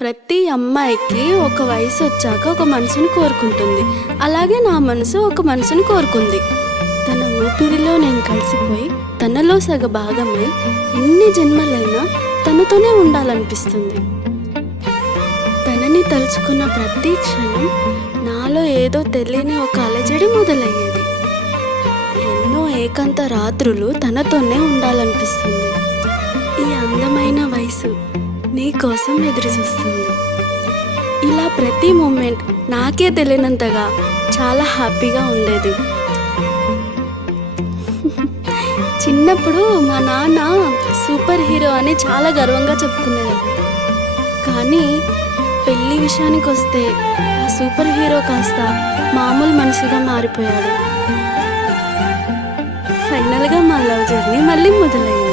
ప్రతి అమ్మాయికి ఒక వయసు వచ్చాక ఒక మనసుని కోరుకుంటుంది. అలాగే నా మనసు ఒక మనసుని కోరుకుంది. తన ఊపిరిలో నేను కలిసిపోయి తనలో సగ భాగమై ఎన్ని జన్మలైనా తనతోనే ఉండాలనిపిస్తుంది. తనని తలుచుకున్న ప్రతి క్షణం నాలో ఏదో తెలియని ఒక అలజడి మొదలయ్యేది. ఎన్నో ఏకాంత రాత్రులు తనతోనే ఉండాలనిపిస్తుంది. ఈ అందమైన వయసు నీ కోసం ఎదురు చూస్తుంది. ఇలా ప్రతి మూమెంట్ నాకే తెలియనంతగా చాలా హ్యాపీగా ఉండేది. చిన్నప్పుడు మా నాన్న సూపర్ హీరో అని చాలా గర్వంగా చెప్పుకునేవాడు. కానీ పెళ్ళి విషయానికి వస్తే ఆ సూపర్ హీరో కాస్త మామూలు మనిషిగా మారిపోయాడు. ఫైనల్గా మా లవ్ జర్నీ మళ్ళీ మొదలైంది.